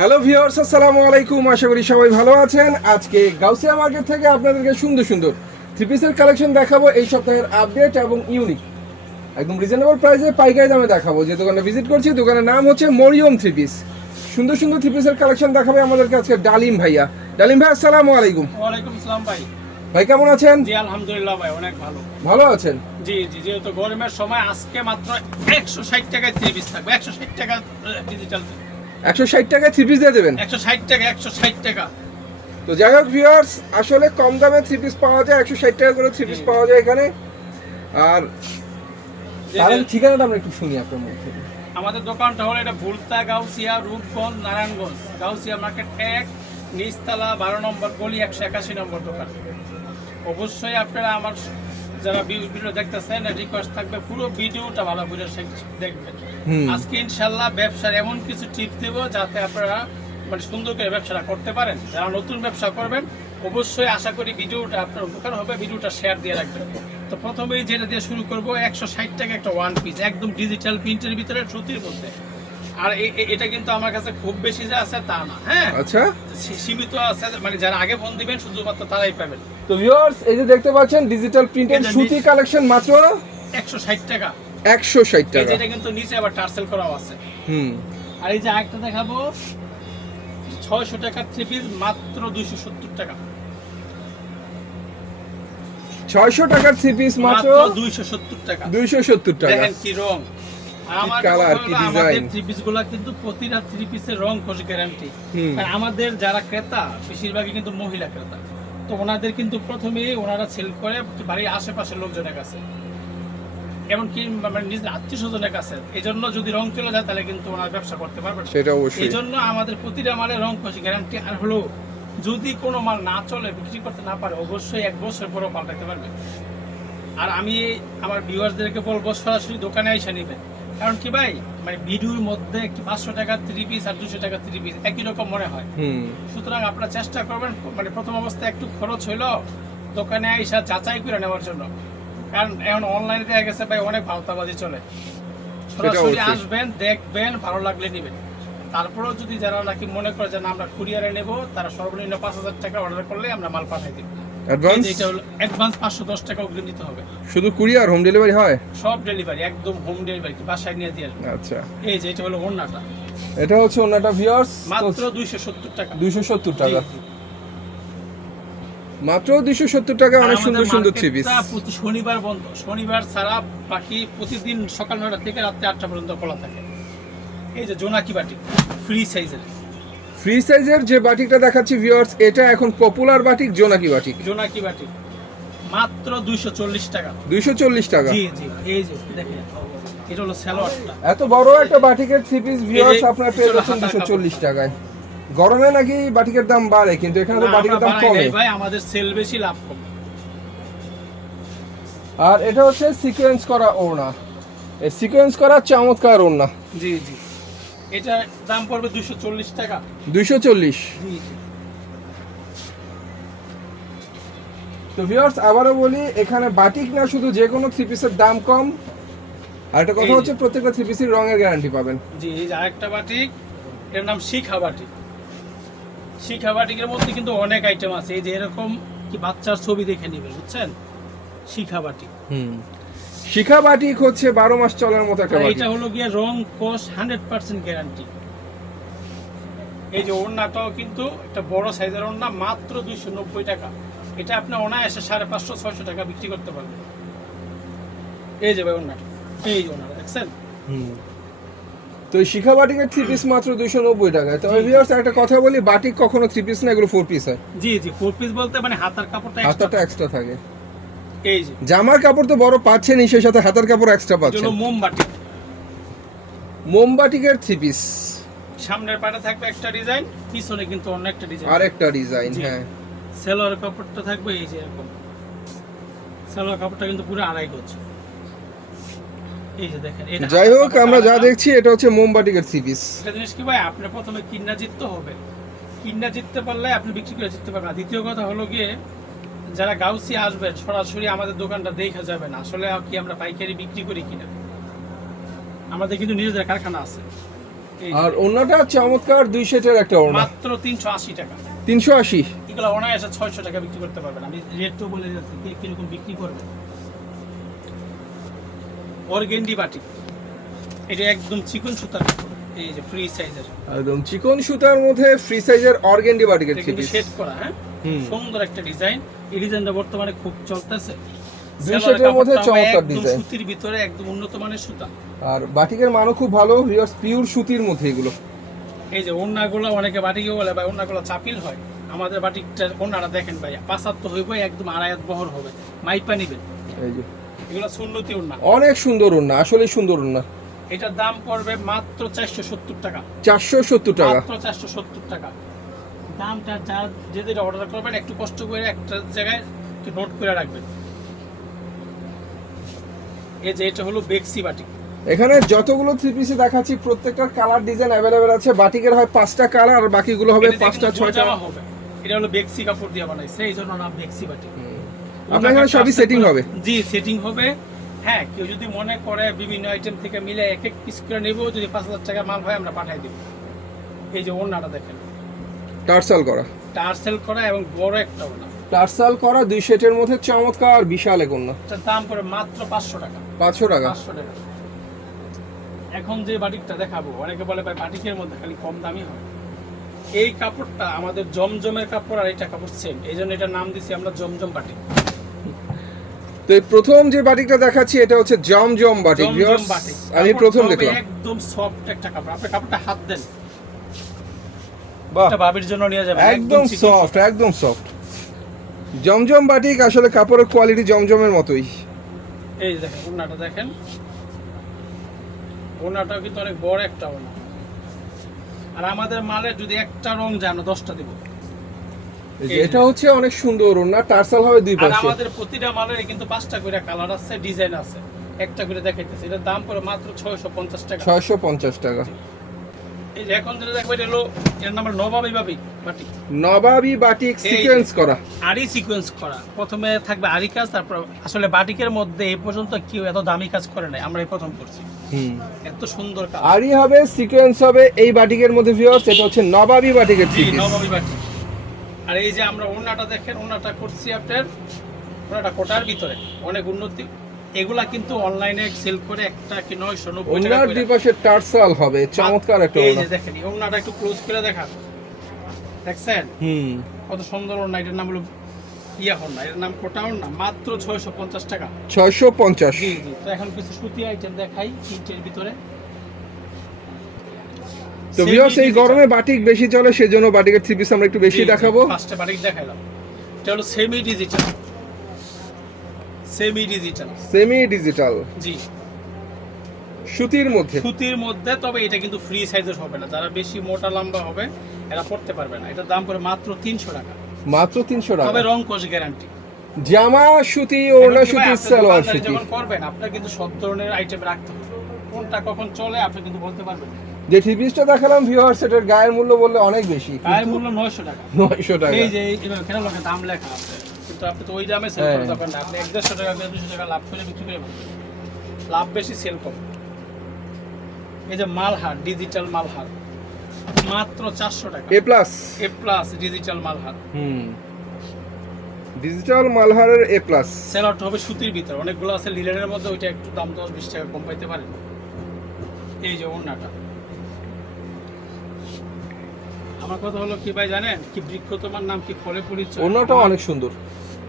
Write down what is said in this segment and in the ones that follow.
Hello viewers, আসসালামু আলাইকুম। আশা করি সবাই ভালো আছেন। আজকে গাউসিয়া মার্কেট থেকে আপনাদেরকে সুন্দর সুন্দর থ্রি পিসের কালেকশন দেখাবো। এই সপ্তাহের আপডেট এবং ইউনিক একদম রিজনেবল প্রাইসে পাইকারি দামে দেখাবো। যে দোকানে ভিজিট করছি, দোকানের নাম হচ্ছে মরিয়ম থ্রি পিস। সুন্দর সুন্দর থ্রি পিসের কালেকশন দেখাবে আমাদেরকে আজকে ডালিম ভাইয়া। ডালিম ভাই, আসসালামু আলাইকুম। ওয়ালাইকুম আসসালাম ভাই। ভাই কেমন আছেন? জি আলহামদুলিল্লাহ ভাই, অনেক ভালো। ভালো আছেন? জি জি, যেহেতু গরমের সময় আজকে মাত্র 160 টাকায় থ্রি পিস থাকবে। 160 টাকা ডিজিটাল, 160 টাকায় থ্রি পিস দিয়ে দেবেন? 160 টাকা, 160 টাকা। তো যাই হোক ভিউয়ার্স, আসলে কম দামে থ্রি পিস পাওয়া যায়। 160 টাকা করে থ্রি পিস পাওয়া যায় এখানে। আর তার ঠিকানাটা আমরা একটু শুনি আপনার মুখ থেকে। আমাদের দোকানটা হলো এটা ভুলতা, গাউসিয়া, রূপগঞ্জ, নারায়ণগঞ্জ। গাউসিয়া মার্কেট 1, নিচতলা 12 নম্বর গলি, 181 নম্বর দোকান। অবশ্যই আপনারা আমার যারা ভিডিও দেখতেছেন, রিকোয়েস্ট থাকবে পুরো ভিডিওটা ভালো করে দেখবেন। আজকে ইনশাল্লাহ ব্যবসার এমন কিছু টিপস দেব যাতে আপনারা মানে সুন্দর করে ব্যবসাটা করতে পারেন। যারা নতুন ব্যবসা করবেন অবশ্যই আশা করি ভিডিওটা আপনার উপকার হবে, ভিডিওটা শেয়ার দিয়ে রাখবেন। তো প্রথমেই যেটা দিয়ে শুরু করব, 160 টাকা একটা ওয়ান পিস, একদম ডিজিটাল প্রিন্টের ভিতরে সুতির মধ্যে। আর এটা কিন্তু আমার কাছে খুব বেশি যে আছে তা না, হ্যাঁ আচ্ছা, সীমিত আছে, মানে যারা আগে ফোন দিবেন শুধুমাত্র তারাই পাবেন। তো ভিউয়ার্স, এই যে দেখতে পাচ্ছেন ডিজিটাল প্রিন্টের সুতি কালেকশন মাত্র 160 টাকা। 160 টাকা। এটা কিন্তু নিচে আবার টার্সেল করাও আছে। আর এই যে আরেকটা দেখাবো, 600 টাকা থ্রি পিস মাত্র 270 টাকা। 600 টাকার থ্রি পিস মাত্র 270 টাকা। 270 টাকা। দেখেন কি রং, আর আমার কালার, কি ডিজাইন। থ্রি পিস গুলা কিন্তু প্রতিটা থ্রি পিসের রং খোঁজ গ্যারান্টি। আর আমাদের যারা ক্রেতা বেশিরভাগই কিন্তু মহিলা ক্রেতা, তো ওনাদের কিন্তু প্রথমেই ওনারা সেল করে বাড়ির আশেপাশের লোকজনের কাছে, এমনকি মানে নিজের আত্মীয় স্বজনের কাছে। এই জন্য যদি রং চলে যায় তাহলে কিন্তু ওনার ব্যবসা করতে পারবে সেটা অবশ্যই। এই জন্য আমাদের প্রতিটা মালে রং খোঁজ গ্যারান্টি। আর হলো যদি কোনো মাল না চলে, বিক্রি করতে না পারে, অবশ্যই 1 বছর পরেও পাল্টাতে পারবে। আর আমি আমার ভিউয়ার্সদেরকে বলবো সরাসরি দোকানে এসে নেবেন। কারণ কি ভাই, মানে ভিডিওর মধ্যে একটি 500 টাকা থ্রি পিস আর 200 টাকা থ্রি পিস একই রকম মনে হয়। সুতরাং আপনারা চেষ্টা করবেন মানে প্রথম অবস্থায় একটু খরচ হইলো দোকানে এসে যাচাই করে নেওয়ার জন্য। কারণ এখন অনলাইনে দেখা গেছে ভাই অনেক ভাওতাবাজি চলে। সরাসরি আসবেন, দেখবেন, ভালো লাগলে নেবেন। তারপরেও যদি যারা নাকি মনে করে যে না আমরা কুরিয়ারে নেব, তারা সর্বনিম্ন 5000 টাকা অর্ডার করলে আমরা মাল পাঠাই দেব। অ্যাডভান্স? এটা হলো অ্যাডভান্স 510 টাকা অগ্রিম দিতে হবে। শুধু কুরিয়ার, হোম ডেলিভারি হয়? সব ডেলিভারি, একদম হোম ডেলিভারি, বাসায় নিয়ে দিয়ে আসবে। আচ্ছা, এই যে এটা হলো ওন্নাটা, এটা হচ্ছে ওন্নাটা ভিউয়ার্স, মাত্র 270 টাকা। 270 টাকা মাত্র 270 টাকা। অনেক সুন্দর সুন্দর থ্রি পিস। প্রতি শনিবার বন্ধ, শনিবার ছাড়া বাকি প্রতিদিন সকাল 9টা থেকে রাত 8টা পর্যন্ত খোলা থাকে। এই যে জোনাকি বাটিক, ফ্রি সাইজের যে বাটিকটা দেখাচ্ছি ভিউয়ার্স, এটা এখন পপুলার বাটিক, জোনাকি বাটিক। জোনাকি বাটিক মাত্র 240 টাকা। 240 টাকা? জি জি, এই যে দেখেন এটা হলো সালোয়ারটা। এত বড় একটা বাটিকের থ্রি পিস ভিউয়ার্স আপনারা পেয়ে যাচ্ছেন 240 টাকায়। গরমে নাকি বাটিকের দাম বাড়ে, কিন্তু এখানে তো বাটিকের দাম কমে। ভাই আমাদের সেল বেশি, লাভ কম। আর এটা হচ্ছে সিকোয়েন্স করা ওড়না, এই সিকোয়েন্স করা চমৎকার ওড়না। জি জি, এটা দাম পড়বে 240 টাকা। 240? জি জি। তো ভিউয়ার্স আবারও বলি, এখানে বাটিক না শুধু যে কোনো থ্রি পিসের দাম কম, আর একটা কথা হচ্ছে প্রত্যেকটা থ্রি পিসের রঙের গ্যারান্টি পাবেন। জি, এই যে আরেকটা বাটিক, এর নাম শিখা বাটিক। শিখা বাটিকের মধ্যে কিন্তু অনেক আইটেম আছে। এই যে এরকম কি বাচ্চার ছবি দেখে নেবেন, বুঝছেন? শিখা বাটিক। শিখা বাটিক হচ্ছে 12 মাস চলার মতো একটা বাটিক। এটা হলো গিয়ে রং কোষ 100% গ্যারান্টি। এই যে ওড়নাটাও কিন্তু একটা বড় সাইজের ওড়না, মাত্র 290 টাকা। এটা আপনি অনায়াসে 550-600 টাকা বিক্রি করতে পারবেন। এই যে ভাই ওড়নাটা, এই যে ওড়নাটা দেখছেন? তো এই শিখা বাটিকের থ্রি পিস মাত্র 290 টাকায়। তবে ভিউয়ার্স একটা কথা বলি, বাটিক কখনো থ্রি পিস না, এগুলো 4 পিস হয়। জি জি, 4 পিস বলতে মানে হাতার কাপড়টা এক্সট্রা থাকে। এই যে জামার কাপড় তো বড় পাচ্ছেন, সেই সাথে হাতার কাপড় এক্সট্রা পাচ্ছেন। এটা মোমবাটিক। মোমবাটিকের থ্রি পিস, সামনের পাটে থাকবে একটা ডিজাইন, পিছনে কিন্তু অন্য একটা ডিজাইন, আরেকটা ডিজাইন। হ্যাঁ, সেলোয়ার কাপড়টা থাকবে এই যে এরকম। সেলোয়ার কাপড়টা কিন্তু পুরো 2.5 গজ। এই যে দেখেন, এটা যাই হোক আমরা যা দেখছি এটা হচ্ছে মোমবাটিকের থ্রি পিস। একটা জিনিস কি ভাই, আপনি প্রথমে কিন্না জিততে হবে। কিন্না জিততে পারলে আপনি বিক্রি করে জিততে পারবেন। দ্বিতীয় কথা হলো গিয়ে যারা গাউসি আসবেন সরাসরি আমাদের দোকানটা দেখে যাবেন আসলে কি আমরা পাইকারি বিক্রি করি কিনা। আমাদের কিন্তু নিজেদের কারখানা আছে। এই আর ওন্নাটা চমৎকার 2 সেটের একটা ওন্না, মাত্র 380 টাকা। 380। এগুলো অনায়াসে 600 টাকা বিক্রি করতে পারবেন। আমি রেটও বলে যাচ্ছি কে কিরকম বিক্রি করবে। অর্গেন্ডি বাটিক, এটা একদম চিকন সুতার কাপড়, এই যে ফ্রি সাইজের, একদম চিকন সুতার মধ্যে ফ্রি সাইজের অর্গেন্ডি বাটিকের থ্রি কিন্তু পিস, শেড করা। হ্যাঁ, সুন্দর একটা ডিজাইন। এই ডিজাইনটা বর্তমানে খুব চলতেছে। 2 সেটের মধ্যে চমৎকার ডিজাইন, সুতির ভিতরে একদম উন্নত মানের সুতা। আর বাটিকের মানও খুব ভালো, পিওর সুতির মধ্যে এগুলো। এই যে ওন্নাগুলো অনেকে বাটিকে বলে ভাই ওন্নাগুলো চাপিল হয়, আমাদের বাটিকটার ওন্নাটা দেখেন ভাই, 75 হইব, একদম আড়াইয়াত বহর হবে, মাইপা নিবেন। এই যে এগুলো সুন্নতি ওন্না, অনেক সুন্দর ওন্না, আসলে সুন্দর ওন্না। এটার দাম পড়বে মাত্র 470 টাকা। 470 টাকা, মাত্র 470 টাকা। দামটা যা যেটা অর্ডার করবেন একটু কষ্ট করে একটা জায়গায় নোট করে রাখবেন। এই যে এটা হলো বেক্সি বাটিক। এখানে যতগুলো থ্রি পিসে দেখাচ্ছি প্রত্যেকটার কালার ডিজাইন অ্যাভেলেবেল আছে। বাটিকের হয় 5টা কালার, আর বাকিগুলো হবে 5টা 6টা হবে। এটা হলো বেক্সি কাপড় দিয়ে বানাইছে, এই জন্য নাম বেক্সি বাটিক। আপনার এখানে সবই সেটিং হবে? জি, সেটিং হবে। হ্যাঁ, কেউ যদি মনে করে বিভিন্ন আইটেম থেকে মিলে এক এক পিস করে নেব, যদি 5000 টাকা মাল হয় আমরা পাঠিয়ে দেব। এই যে ওন্নাটা দেখেন, টার্সাল করা, টার্সেল করা এবং বড় একটা ওন্না, টার্সাল করা 2 সেটের মধ্যে চমৎকার বিশাল এক ওন্না। এটার দাম পড়ে মাত্র 500 টাকা। 500 টাকা। 500 টাকা। এখন যে বাটিকটা দেখাবো, অনেকে বলে ভাই বাটিকের মধ্যে খালি কম দামি হয়। এই কাপড়টা আমাদের জমজমের কাপড়, আর এটা কাপড় সেম, এই জন্য এটার নাম দিছি আমরা জমজম বাটিক। তো এই প্রথম যে বাটিকটা দেখাচ্ছি এটা হচ্ছে জমজম বাটিক। জমজম বাটিক আমি প্রথম দেখলাম, একদম সফট একটা কাপড়। আপনি কাপড়টা হাত দেন, বাহ, এটা ভাবির জন্য নিয়ে যাবেন, একদম সফট, একদম সফট। জমজম বাটিক আসলে কাপড়ের কোয়ালিটি জমজমের মতোই। এই যে দেখেন ওন্নাটা দেখেন, ওন্নাটাও কিন্তু অনেক বড় একটা ওন্না। আর আমাদের মালের যদি একটা রং জানো 10টা দিব। এই যে এটা হচ্ছে অনেক সুন্দর ওন্না, টার্সাল হবে দুই আর পাশে। আমাদের প্রতিটা মালের কিন্তু 5টা করে কালার আছে, ডিজাইন আছে, একটা করে দেখাইতেছে। এটার দাম পড়ে মাত্র 650 টাকা। 650 টাকা। এই যে এখন যেটা দেখবেন এটা হলো, এর নাম নবাবী বাটিক। নবাবী বাটিক সিকোয়েন্স করা, আরি সিকোয়েন্স করা। প্রথমে থাকবে আরি কাজ, তারপর আসলে বাটিকের মধ্যে এই পর্যন্ত কেউ এত দামি কাজ করে নাই, আমরা এই প্রথম করছি। এত সুন্দর কাজ, আরি হবে, সিকোয়েন্স হবে এই বাটিকের মধ্যে। ভিউয়ার্স, এটা হচ্ছে নবাবী বাটিকের থ্রি পিস, নবাবী বাটিক। আর এই যে আমরা ওন্নাটা দেখেন, ওন্নাটা করছি আপনার, ওন্নাটা কোটার ভিতরে অনেক উন্নতি। এগুলা কিন্তু অনলাইনে সেল করে একটা কি 990 টাকা ওন্নার করে। দুই পাশে টার্সাল হবে, চমৎকার একটা এই ওন্না। যে দেখেন, এই ওন্নাটা একটু ক্লোজ করে দেখান, দেখছেন কত সুন্দর ওন্না। এটার নাম হলো ওন্না, এর নাম কোটা ওন্না, মাত্র 650 টাকা। 650। জি জি। তো এখন কিছু সুতি আইটেম দেখাই প্রিন্টের ভিতরে। তো ভিউয়ার্স, এই গরমে বাটিক বেশি চলে, সেজন্য বাটিকের থ্রি পিস আমরা একটু বেশি দেখাবো। ফার্স্টে বাটিক দেখাইলাম, এটা হলো semi digital. Semi digital, semi digital, জি, সুতির মধ্যে। সুতির মধ্যে, তবে এটা কিন্তু ফ্রি সাইজের হবে না, যারা বেশি মোটা লম্বা হবে এরা পড়তে পারবে না। এটার দাম পড়ে মাত্র 300 টাকা। মাত্র 300 টাকা। তবে রং কোশ গ্যারান্টি। জামা সুতি, ওড়না সুতি, সালোয়ার সুতি। যখন করবেন আপনার কিন্তু সব ধরনের আইটেম রাখতে হবে, কোনটা কখন চলে আপনি কিন্তু বলতে পারবেন। যে থ্রি পিসটা দেখালাম ভিউয়ার্স, এটার গায়ের মূল্য বললে অনেক বেশি, গায়ের মূল্য 900 টাকা। 900 টাকা। এই যে এইভাবে কেন লোকের দাম লেখা আছে, কিন্তু আপনি তো ওই দামে সেল করে দোকান না, আপনি 150 টাকা 200 টাকা লাভ করে বিক্রি করে পাবেন, লাভ বেশি সেল কম। এই যে মালহার, ডিজিটাল মালহার, মাত্র 400 টাকা। এ প্লাস, এ প্লাস ডিজিটাল মালহার। ডিজিটাল মালহারের এ প্লাস। সেলট হবে সুতির ভিতরে, অনেকগুলো আছে লিলেনের মধ্যে, ওইটা একটু দাম 10-20 টাকা কম পাইতে পারেন। এই যে ওন্নাটা, আমার কথা হলো কি ভাই জানেন, কি বৃক্ষ তোমার নাম কি ফলে পরিচয়। ওন্নাটা অনেক সুন্দর।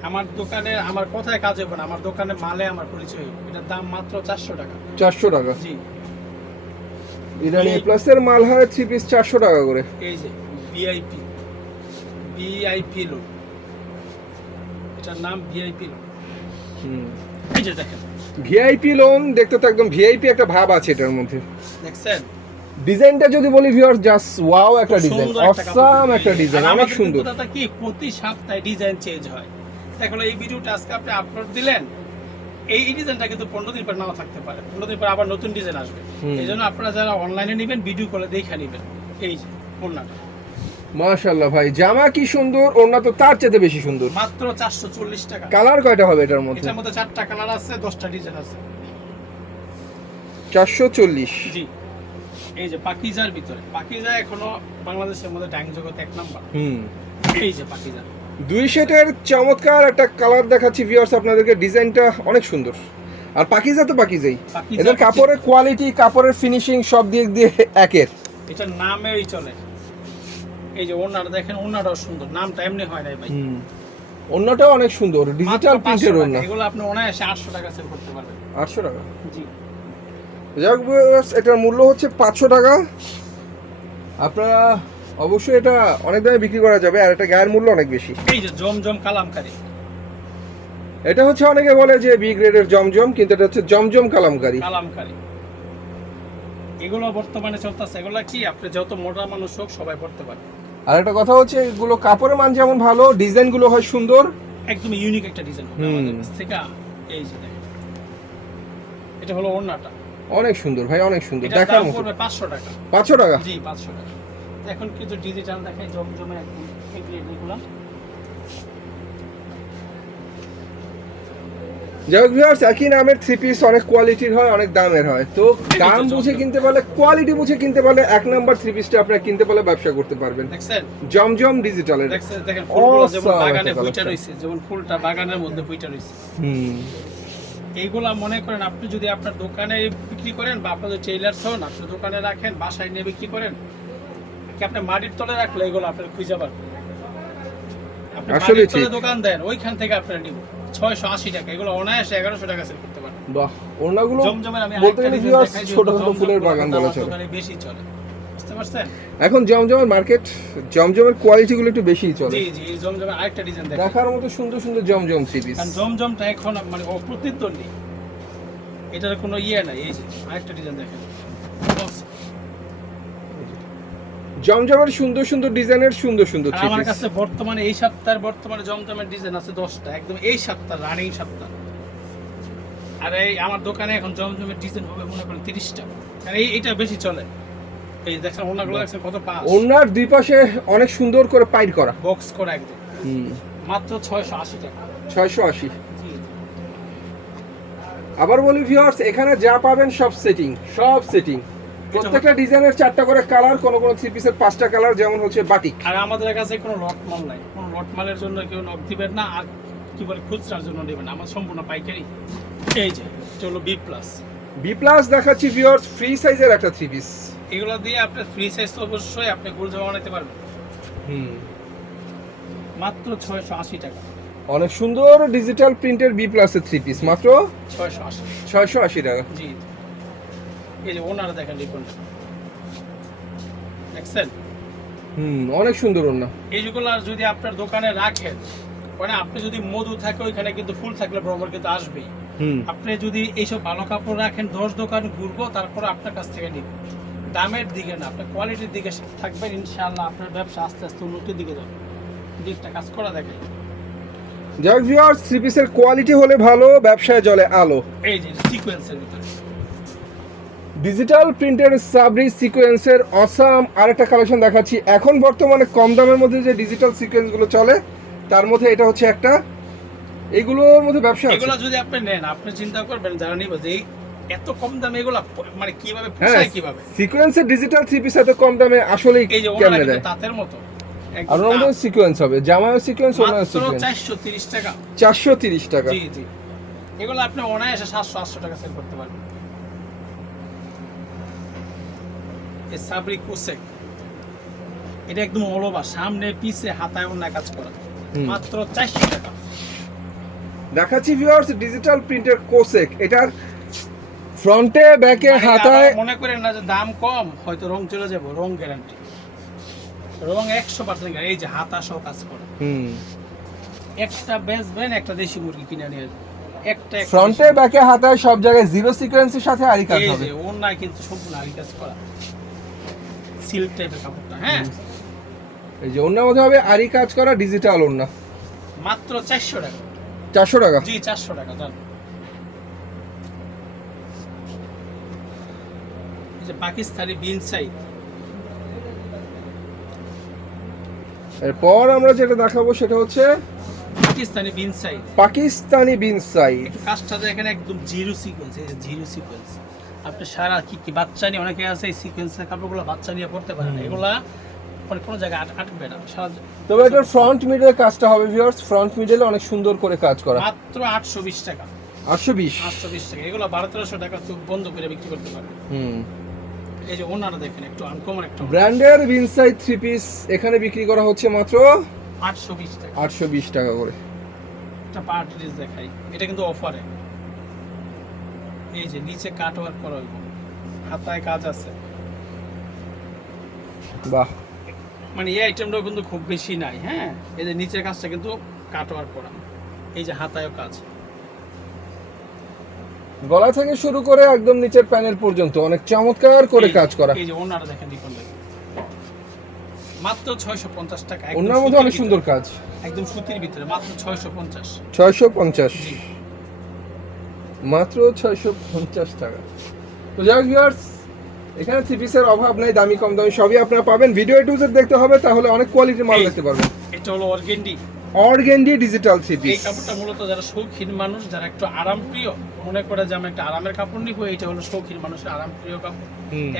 আমার দোকানে আমার কথায় কাজ হবে না, আমার দোকানে মালে আমার পরিচয় হবে। এটার দাম মাত্র 400 টাকা। 400 টাকা। জি, ইরানি এ প্লাসের মালহারের থ্রি পিস 400 টাকা করে। এই যে ভিআইপি লোন, এটার নাম ভিআইপি লোন। এই যে দেখেন ভিআইপি লোন, দেখতে তো একদম ভিআইপি একটা ভাব আছে এটার মধ্যে। দেখছেন ডিজাইনটা যদি বলি ভিউয়ার্স, জাস্ট ওয়াও একটা ডিজাইন, অসাম একটা ডিজাইন, অনেক সুন্দর। দাদা কি প্রতি সপ্তাহে ডিজাইন চেঞ্জ হয়। দেখো এই ভিডিওটা আজকে আপনি আপলোড দিলেন, এই ডিজাইনটা কিন্তু 15 দিন পর নাও থাকতে পারে, 15 দিন পর আবার নতুন ডিজাইন আসবে। এই জন্য আপনারা যারা অনলাইনে নেবেন ভিডিও কলে দেখে নেবেন। এই যে ওন্নাটা, মাশাআল্লাহ ভাই, জামা কি সুন্দর, ওড়না তো তার চেয়ে বেশি সুন্দর। মাত্র 440 টাকা। কালার কয়টা হবে এটার মধ্যে? এটার মধ্যে 4টা কালার আছে, 10টা ডিজাইন আছে। 440। জি, এই যে পাকিজার ভিতরে, পাকিজা এখনো বাংলাদেশের মধ্যে ডাইং জগতে 1 নাম্বার। এই যে পাকিজা দুই সেটের চমৎকার একটা কালার দেখাচ্ছি ভিউয়ার্স আপনাদেরকে, ডিজাইনটা অনেক সুন্দর। আর পাকিজা তো পাকিজাই, পাকিজা এদের কাপড়ের কোয়ালিটি, কাপড়ের ফিনিশিং সব দিক দিয়ে একের। এটার নামেই চলে। এই যে ওনাটা দেখেন, ওনাটাও সুন্দর, নামটা এমনি হয় নাই ভাই। ওন্নাটাও অনেক সুন্দর, ডিজিটাল প্রিন্টের ওন্না। এগুলো আপনি অনায়াসে 800 টাকা সেল করতে পারবেন। 800 টাকা? জি। যাক ভিউয়ার্স, এটার মূল্য হচ্ছে 500 টাকা। আপনারা অবশ্যই এটা অনেক দামে বিক্রি করা যাবে, আর এটা গায়ের মূল্য অনেক বেশি। এই যে জমজম কালামকারী, এটা হচ্ছে অনেকে বলে যে বি গ্রেডের জমজম, কিন্তু এটা হচ্ছে জমজম কালামকারী। কালামকারী এগুলো বর্তমানে চলতেছে। এগুলো কি আপনি যত মোটা মানুষ হোক সবাই পড়তে পারে। আর একটা কথা হচ্ছে, এগুলো কাপড়ের মান যেমন ভালো, ডিজাইনগুলো হয় সুন্দর, একদম ইউনিক একটা ডিজাইন হবে আমাদের কাছ থেকে। এই যে দেখেন, এটা হলো ওড়নাটা, অনেক সুন্দর ভাই, অনেক সুন্দর, এটার দেখার দাম মতো। পড়বে 500 টাকা। 500 টাকা? জি 500 টাকা। তো এখন কিছু ডিজিটাল দেখাই, জমজমে একদম এগুলো এগুলো। যাই হোক ভিউয়ার্স, একই নামের থ্রি পিস অনেক কোয়ালিটির হয়, অনেক দামের হয়। তো দাম বুঝে কিনতে পারলে, কোয়ালিটি বুঝে কিনতে পারলে 1 নাম্বার থ্রি পিসটা আপনারা কিনতে পারলে ব্যবসা করতে পারবেন। দেখছেন জমজম ডিজিটালের। দেখছেন, দেখেন ফুলগুলো যেমন Awesome বাগানে একটা ফুইটা collection। রইছে, যেমন ফুলটা বাগানের মধ্যে ফুইটা রইছে। এইগুলা মনে করেন আপনি যদি আপনার দোকানে বিক্রি করেন, বা আপনাদের টেইলার্স হন, আপনি দোকানে রাখেন, বাসায় নিয়ে বিক্রি করেন, কি আপনি মাটির তলে রাখলে এগুলো আপনার খুঁজে পাবেন। আপনি আসলে মাটির তলে ঠিক। দোকান দেন, ওইখান থেকে আপনারা নিব 680 টাকা। এগুলো অনায়াসে 1100 টাকা সেল করতে পারেন। বাহ, ওড়নাগুলো জমজমের আমি বলতে আরেকটা গেলে ডিজাইন ভিউয়ার্স দেখাই, ছোট ছোট জমজম ফুলের বাগান গুলো বলা আমার চলে। দোকানে বেশি চলে, বুঝতে পারছেন? এখন জমজমের মার্কেট, জমজমের কোয়ালিটিগুলো একটু বেশিই চলে। জি জি, এই জমজমের আরেকটা ডিজাইন দেখাই। দেখার মতো সুন্দর সুন্দর জমজম থ্রি পিস। কারণ জমজমটা এখন মানে অপ্রতিদ্বন্দ্বী, এটার কোনো ইয়ে নাই। এই যে আরেকটা ডিজাইন দেখেন, জমজমের সুন্দর সুন্দর ডিজাইনের সুন্দর সুন্দর আর থ্রি আমার পিস। কাছে বর্তমানে এই সপ্তাহের বর্তমানে জমজমের ডিজাইন আছে 10টা, একদম এই সপ্তাহ রানিং সপ্তাহ। আর এই আমার দোকানে এখন জমজমের ডিজাইন হবে মনে করেন 30টা, কারণ এইটা বেশি চলে। এই দেখেন ওনাগুলো দেখছেন কত পাস, ওনার দুই পাশে অনেক সুন্দর করে পাইট করা, বক্স করা একদম, মাত্র 680 টাকা। 680। জি আবার বলি ভিউয়ার্স, এখানে যা পাবেন সব সেটিং, সব সেটিং। প্রত্যেকটা ডিজাইনের 4টা করে কালার, কোন কোন থ্রি পিসের 5টা কালার, যেমন হচ্ছে বাটিক। আর আমাদের কাছে কোনো লট মাল নাই, কোনো লট মালের জন্য কেউ নক দিবেন না, আর কি বলে খুচরার জন্য দিবেন না, আমার সম্পূর্ণ পাইকারি। এই যে এটা হলো বি প্লাস। বি প্লাস দেখাচ্ছি ভিউয়ার্স, ফ্রি সাইজের একটা থ্রি পিস। এগুলো দিয়ে আপনি ফ্রি সাইজ তো অবশ্যই আপনি গোল জামা বানাতে পারবেন। মাত্র 680 টাকা। অনেক সুন্দর ডিজিটাল প্রিন্টের বি প্লাসের থ্রি পিস, মাত্র 680। 680 টাকা। জি, এই যে ওনারা দেখেন রিপনটা, দেখছেন? অনেক সুন্দর ওন্না। এইগুলো আর যদি আপনার দোকানে রাখেন, মানে আপনি যদি মধু থাকে ওইখানে কিন্তু ফুল থাকলে ভ্রমণ কিন্তু আসবেই। আপনি যদি এইসব ভালো কাপড় রাখেন, 10 দোকান ঘুরবো, তারপর আপনার কাছ থেকে নিব। দামের দিকে না, আপনি কোয়ালিটির দিকে থাকবেন, ইনশাআল্লাহ আপনার ব্যবসা আস্তে আস্তে উন্নতির দিকে যাবে। দিকটা কাজ করা দেখেন। যাই ভিউয়ার্স, থ্রি পিসের কোয়ালিটি হলে ভালো, ব্যবসায় জ্বলে আলো। এই যে সিকোয়েন্সের ভিতরে ডিজিটাল প্রিন্টের সাবরি সিকোয়েন্সের অসাম আরেকটা কালেকশন দেখাচ্ছি। এখন বর্তমানে কম দামের মধ্যে যে ডিজিটাল সিকোয়েন্সগুলো চলে, তার মধ্যে এটা হচ্ছে একটা। এগুলোর মধ্যে ব্যবসা আছে। এগুলো যদি আপনি নেন, আপনি চিন্তা করবেন যারা নিব যে এত কম দামে এগুলো মানে কিভাবে হ্যাঁ, পোষায়, কিভাবে। সিকোয়েন্সের ডিজিটাল থ্রি পিস এত কম দামে আসলেই এই যে ওনারা কেমনে কিন্তু দেয়? তাঁতের মতো আর ওর মধ্যে সিকোয়েন্স হবে, জামায়ও সিকোয়েন্স, ওনার মাত্র সিকোয়েন্স। 430 টাকা। 430 টাকা। জি জি, এগুলো আপনি অনায়াসে 700-800 টাকা সেল করতে পারবেন। এই সাবরি কোসেক, এটা একদম অল ওভার, সামনে পিছে হাতায় অন্য কাজ করা, মাত্র 400 টাকা। দেখাচ্ছি ভিউয়ার্স, ডিজিটাল প্রিন্টের কোসেক। এটার ফ্রন্টে ব্যাকে মানে হাতায় আবার মনে করেন না যে দাম কম, হয়তো রং চলে যাব, রং গ্যারান্টি, রং 100% গ্যারান্টি। এই যে হাতা সহ কাজ করে। একটা বেচবেন, একটা দেশি মুরগি কিনে নিয়ে আসবেন, একটা ফ্রন্টে ব্যাকে হাতায় সব জায়গায় জিরো সিকোয়েন্সের সাথে আরি কাজ এই হবে। যে ওন্নায় কিন্তু সম্পূর্ণ আরি কাজ করা, সিল্ক টাইপের কাপড়টা। হ্যাঁ, এই যে ওন্নার মধ্যে হবে আরি কাজ করা ডিজিটাল ওন্না, মাত্র 400 টাকা। 400 টাকা। জি 400 টাকা জান। এই যে পাকিস্তানি বিন সাইড, এরপর আমরা যেটা দেখাবো সেটা হচ্ছে পাকিস্তানি বিন সাইড। পাকিস্তানি বিন সাইড। একটু কাজটা দেখেন, একদম জিরো সিকোয়েন্স, এই যে জিরো সিকোয়েন্স। আপনি সারা কি বাচ্চা নিয়ে অনেকে আছে এই সিকোয়েন্সের কাপড়গুলো বাচ্চা নিয়ে পড়তে পারে না, এগুলা মানে কোনো জায়গায় আটবে না সারা। তবে এটার ফ্রন্ট মিডলের কাজটা হবে ভিউয়ার্স, ফ্রন্ট মিডলে অনেক সুন্দর করে কাজ করা। মাত্র 820 টাকা। 820 টাকা, এগুলো 1200-1300 টাকা তো বন্ধ করে বিক্রি করতে পারবে। এই যে ওনারা দেখেন একটু আনকমন একটা ব্র্যান্ডের ইনসাইড থ্রি পিস এখানে বিক্রি করা হচ্ছে মাত্র 820 টাকা। 820 টাকা করে। একটা পার্টি ড্রেস দেখাই, এটা কিন্তু অফারে। এই যে নিচে কাট ওয়ার্ক করা হইব, হাতায় কাজ আছে। বাহ, মানে এই আইটেমটাও কিন্তু খুব বেশি নাই। হ্যাঁ, এই যে নিচের কাজটা কিন্তু কাট ওয়ার্ক করা, এই যে হাতায়ও কাজ, গলা থেকে শুরু করে একদম নিচের প্যানেল পর্যন্ত অনেক চমৎকার করে কাজ করা। এই যে ওনারা দেখেন দেখুন, মাত্র 650 টাকা। ওনার মধ্যে অনেক সুন্দর কাজ, একদম সুতির ভিতরে মাত্র 650। 650 মাত্র 650 টাকা। তো যাই হোক ভিউয়ার্স, এখানে থ্রি পিসের অভাব নাই, দামি কম দামি সবই আপনারা পাবেন। ভিডিও টু জেড দেখতে হবে, তাহলে অনেক কোয়ালিটির মাল দেখতে পারবেন। এটা হলো অর্গেন্ডি। অর্গেন্ডি ডিজিটাল থ্রি এই পিস। কাপড়টা মূলত যারা শৌখিন মানুষ, যারা একটু আরাম প্রিয়, মনে করে যে আমি একটা আরামের কাপড় নিবো, এটা হলো শৌখিন মানুষের আরাম প্রিয় কাপড়।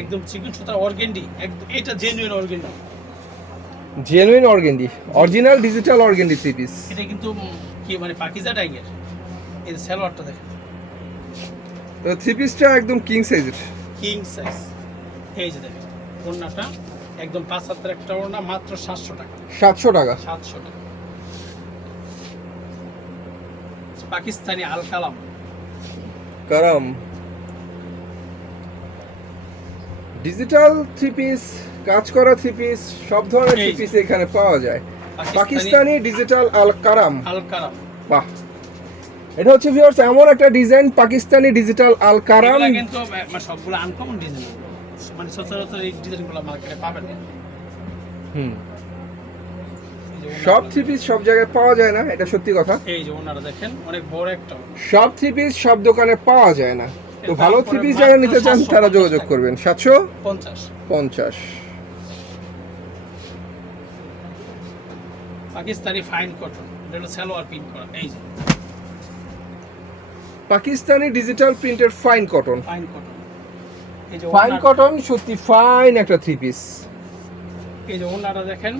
একদম চিকন সুতার অর্গেন্ডি, একদম এটা genuine organdie. Genuine organdie, original digital organdie three piece. এটা কিন্তু কি মানে পাকিজা টাইগের। এই সালোয়ারটা দেখেন, তো থ্রি পিসটা একদম কিং সাইজের, কিং সাইজ। এই যে দেখেন ওড়নাটা একদম 5 হাতের একটা ওড়না, মাত্র 700 টাকা। 700 টাকা। 700 টাকা। পাকিস্তানি আল কালাম, কারাম ডিজিটাল থ্রি পিস, কাজ করা থ্রি পিস, সব ধরনের থ্রি পিস এখানে পাওয়া যায়। পাকিস্তানি ডিজিটাল আল কারাম। আল কালাম, বাহ, এটা হচ্ছে ভিউয়ার্স এমন একটা ডিজাইন, পাকিস্তানি ডিজিটাল আল কারাম। এগুলা কিন্তু মানে সবগুলো আনকমন ডিজাইন, মানে সচরাচর এই ডিজাইনগুলো মার্কেটে পাবেন না। সব থ্রি পিস সব জায়গায় পাওয়া যায় না, এটা সত্যি কথা। এই যে ওনারা দেখেন অনেক বড় একটা, সব থ্রি পিস সব দোকানে পাওয়া যায় না। তো ভালো থ্রি পিস যারা নিতে চান তারা যোগাযোগ করবেন। 750 পাকিস্তানি ফাইন কটন, এটা সালোয়ার প্রিন্ট করা। এই যে Pakistani digital printed fine cotton. Fine cotton, এই যে ফাইন কটন, সত্যি ফাইন একটা থ্রি পিস। এই যে ওনারা দেখেন,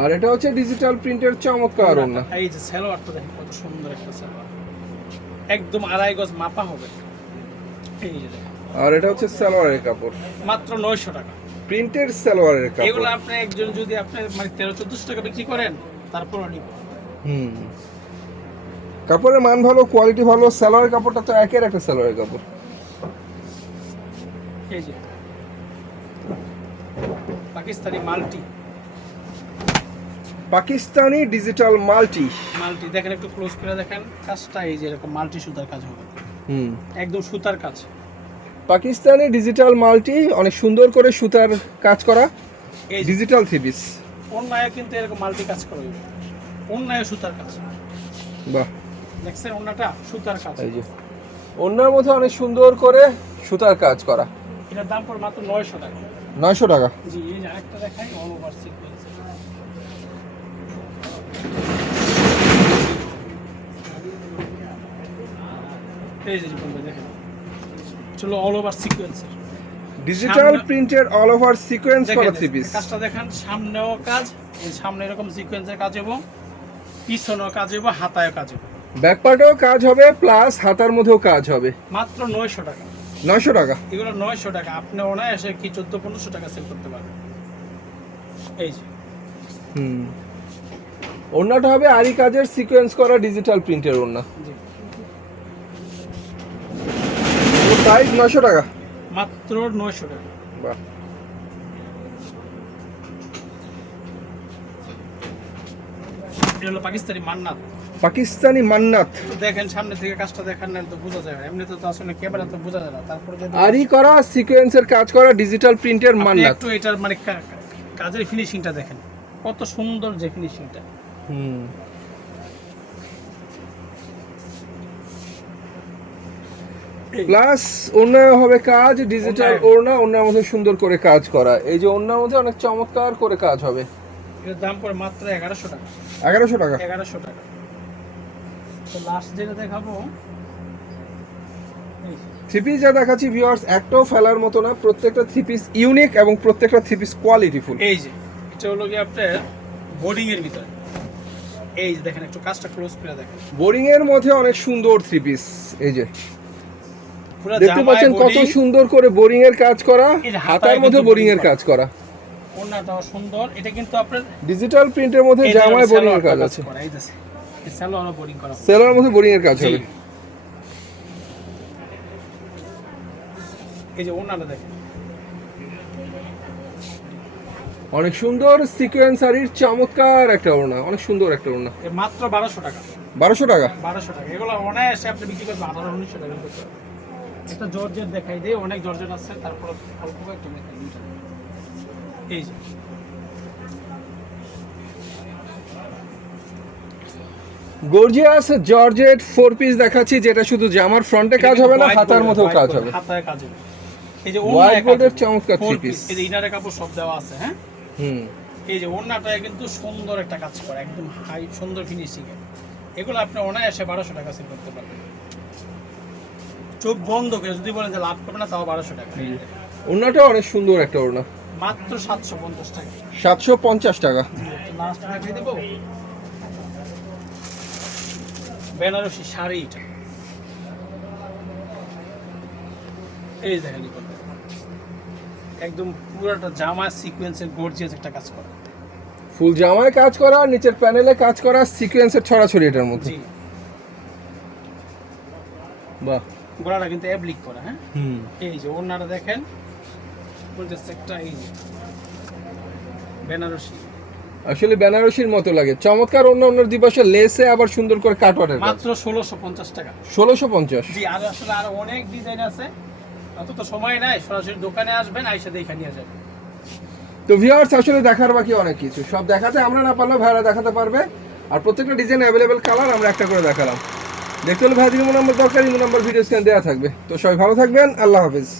আর এটা হচ্ছে ডিজিটাল প্রিন্টের চমৎকার ওড়না। এই যে সালোয়ারটা দেখেন কত সুন্দর একটা সালোয়ার, একদম 2.5 গজ মাপা হবে। এই যে দেখেন, আর এটা হচ্ছে সালোয়ারের কাপড়, মাত্র 900 টাকা। প্রিন্টের সালোয়ারের এগুলো কাপড়। আপনি একজন যদি আপনি মানে 1300-1400 টাকা বিক্রি করেন, তারপরও নিব। কাপড়ের মান ভালো, কোয়ালিটি ভালো, সালোয়ারের কাপড়টা তো একের একটা সালোয়ারের কাপড়। এই যে Pakistani multi, Pakistani digital multi. Multi দেখেন, একটু ক্লোজ করে দেখেন কাজটা। এই যে এরকম মাল্টি সুতার কাজ হবে, একদম সুতার কাজ। পাকিস্তানি ডিজিটাল মাল্টি, অনেক সুন্দর করে সুতার কাজ করা ডিজিটাল থ্রি পিস। ওড়নায় কিন্তু এরকম মাল্টি কাজ করা হবে, ওড়নায় সুতার কাজ। বাহ, দেখছেন ওড়নাটা সুতার কাজ। এই যে ওড়নার মধ্যে অনেক সুন্দর করে সুতার কাজ করা। এটার দাম পড়ে মাত্র 900 টাকা। 900 টাকা। জি, এই যে আরেকটা দেখাই, অল ওভার সিকোয়েন্স। এই যে দেখেন, চলো অল ওভার সিকোয়েন্সের digital printed all over sequence করা থ্রি পিস। কাজটা দেখেন, সামনেও কাজ, এই সামনে এরকম সিকোয়েন্সের কাজ এবং পিছনেও কাজ এবং হাতায়ও কাজ হবে। ব্যাক পার্টেও কাজ হবে, প্লাস হাতার মধ্যেও কাজ হবে। মাত্র 900 টাকা। 900 টাকা। এগুলো 900 টাকা, আপনি ওনায় এসে কি 1400-1500 টাকা সেল করতে পারবেন। এই যে ওড়নাটা হবে আরি কাজের সিকোয়েন্স করা ডিজিটাল প্রিন্টের ওড়না। জি, প্রাইস 900 টাকা, মাত্র 900 টাকা। বাহ, এটা হলো পাকিস্তানি মান্নাত। পাকিস্তানি মান্নাত। দেখেন সামনে থেকে কাজটা দেখান না তো বোঝা যায় না, এমনিতে তো আসলে ক্যামেরা তো বোঝা যায় না। তারপরে যদি আরি করা সিকোয়েন্সের কাজ করা ডিজিটাল প্রিন্টের আপনি মান্নাত। একটু এটার মানে কাজের ফিনিশিংটা দেখেন, কত সুন্দর যে ফিনিশিংটা। প্লাস ওড়নায় হবে কাজ ডিজিটাল ওড়না, ওড়নার মধ্যে সুন্দর করে কাজ করা। এই যে ওড়নার মধ্যে অনেক চমৎকার করে কাজ হবে। এর দাম পড়ে মাত্র 1100 টাকা। 1100 টাকা। 1100 টাকা। তো লাস্ট যেটা দেখাবো এই যে। থ্রি পিস যা দেখাচ্ছি ভিউয়ার্স একটাও ফেলার মতো না, প্রত্যেকটা থ্রি পিস ইউনিক এবং প্রত্যেকটা থ্রি পিস কোয়ালিটিফুল। এই যে এটা হলো কি আপনার বোর্ডিং এর ভিতরে, এই যে দেখেন একটু কাজটা ক্লোজ করে দেখেন, বোরিং এর মধ্যে অনেক সুন্দর থ্রি পিস। এই যে পুরো দেখতে জামায় পাচ্ছেন কত boarding, সুন্দর করে বোরিং এর কাজ করা, এই যে হাতার হাতায় মধ্যে কিন্তু বোরিং boring এর করা। কাজ করা, ওড়নাটাও সুন্দর। এটা কিন্তু আপনার ডিজিটাল প্রিন্টের মধ্যে এই যে জামায় বোরিং এর সালোয়ারটা কাজ আছে, করা, এই যে এই সালোয়ারও বোর্ডিং করা। সেলার মধ্যে বোরিং এর কাজ জি। হবে। এই যে ওড়নাটা দেখেন, অনেক সুন্দর সিকোয়েন্সারির চমৎকার একটা ওড়না, অনেক সুন্দর একটা ওড়না। এর মাত্র 1200 টাকা। 1200 টাকা। 1200 টাকা। এগুলো অনায়াসে আপনি বিক্রি করবেন 1800-1900 টাকা বিক্রি করতে পারবেন। একটা জর্জেট দেখাই দেই, অনেক জর্জেট আছে, তারপর অল্প একটা দেখাই দুইটা। এই যে গর্জিয়াস জর্জেট ফোর পিস দেখাচ্ছি, যেটা শুধু জামার ফ্রন্টে কাজ হবে না, হাতার মধ্যেও কাজ হবে। হাতায় কাজ হবে। এই যে হোয়াইট গোল্ডের চমৎকার থ্রি পিস। এই যে ইনারে কাপড় সব দেওয়া আছে, হ্যাঁ। হুম, এই যে ওড়নাটায় কিন্তু সুন্দর একটা কাজ করা, একদম হাই সুন্দর ফিনিশিং এ। এগুলো আপনি অনায়াসে 1200 টাকা সেল করতে পারবেন। চোখ বন্ধ করে যদি বলেন যে লাভ করবে না, তাও 1200 টাকা। ওড়নাটা অনেক সুন্দর একটা ওড়না, মাত্র 750 টাকা। 750 টাকা। লাস্ট দেখাই দেবো বেনারসি শাড়ি, এটা এই দেখেন একদম পুরোটা জামা সিকোয়েন্সের গর্জিয়াস একটা কাজ করা। ফুল জামায় কাজ করা, নিচের প্যানেলে কাজ করা, সিকোয়েন্সের ছড়াছড়ি এটার মধ্যে। জি, বাহ। গলাটা কিন্তু অ্যাপ্লিক করা, হ্যাঁ। হুম, এই যে ওড়নাটা দেখেন, গর্জিয়াস একটা, এই যে বেনারসি, আসলে বেনারসির মতো লাগে, চমৎকার। অন্য অন্য দিবসে লেসে আবার সুন্দর করে কাটওয়ার্কের কাজ। মাত্র 1650 টাকা। 1650। জি, আর আসলে আরো অনেক ডিজাইন আছে, অত তো সময় নাই, সরাসরি দোকানে আসবেন, আইসা দেখে নিয়ে যাবেন। তো ভিউয়ার্স আসলে দেখার বাকি অনেক কিছু, সব দেখাতে আমরা না পারলেও ভাইরা দেখাতে পারবে। আর প্রত্যেকটা ডিজাইন অ্যাভেলেবেল কালার আমরা একটা করে দেখালাম। দেখতে হলে ভাইদের ইমো নাম্বার দরকার, ইমো নাম্বার ভিডিও স্ক্রিনে দেওয়া থাকবে। তো সবাই ভালো থাকবেন, আল্লাহ হাফেজ।